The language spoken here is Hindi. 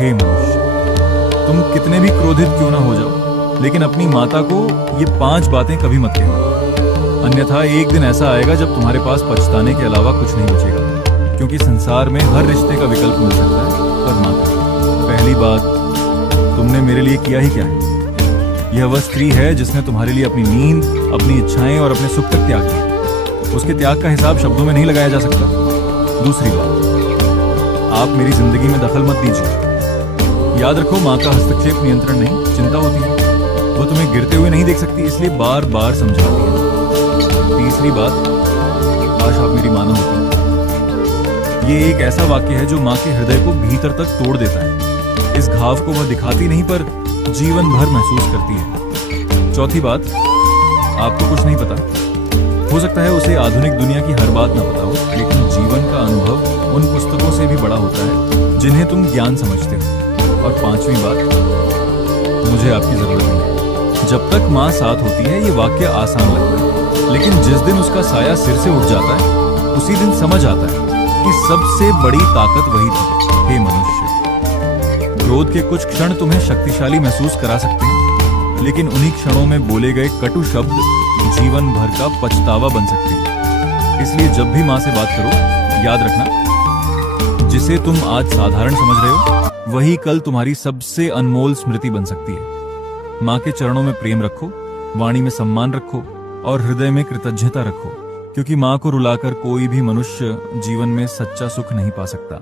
हे मनुष्य, तुम कितने भी क्रोधित क्यों ना हो जाओ, लेकिन अपनी माता को ये 5 बातें कभी मत कहना, अन्यथा एक दिन ऐसा आएगा जब तुम्हारे पास पछताने के अलावा कुछ नहीं बचेगा। क्योंकि संसार में हर रिश्ते का विकल्प मिल सकता है, पर माता, पहली बात, तुमने मेरे लिए किया ही क्या है? यह वह स्त्री है जिसने तुम्हारे लिए अपनी नींद, अपनी इच्छाएं और अपने सुख तक त्याग किया। उसके त्याग का हिसाब शब्दों में नहीं लगाया जा सकता। दूसरी बात, आप मेरी जिंदगी में दखल मत दीजिए। याद रखो, माँ का हस्तक्षेप नियंत्रण नहीं, चिंता होती है। वो तुम्हें गिरते हुए नहीं देख सकती, इसलिए बार बार समझाती है। तीसरी बात, काश आप मेरी मानो होती। ये एक ऐसा वाक्य है जो माँ के हृदय को भीतर तक तोड़ देता है। इस घाव को वह दिखाती नहीं, पर जीवन भर महसूस करती है। चौथी बात, आपको कुछ नहीं पता। हो सकता है उसे आधुनिक दुनिया की हर बात न पता हो, लेकिन जीवन का अनुभव उन पुस्तकों से भी बड़ा होता है जिन्हें तुम ज्ञान समझते हो। और पांचवी बात, मुझे आपकी जरूरत नहीं है। जब तक माँ साथ होती है ये वाक्य आसान लगता है, लेकिन जिस दिन उसका साया सिर से उठ जाता है, उसी दिन समझ आता है कि सबसे बड़ी ताकत वही थी। हे मनुष्य, क्रोध के कुछ क्षण तुम्हें शक्तिशाली महसूस करा सकते हैं, लेकिन उन्हीं क्षणों में बोले गए कटु शब्द जीवन भर का पछतावा बन सकते हैं। इसलिए जब भी माँ से बात करो, याद रखना, जिसे तुम आज साधारण समझ रहे हो, वही कल तुम्हारी सबसे अनमोल स्मृति बन सकती है। माँ के चरणों में प्रेम रखो, वाणी में सम्मान रखो और हृदय में कृतज्ञता रखो, क्योंकि माँ को रुलाकर कोई भी मनुष्य जीवन में सच्चा सुख नहीं पा सकता।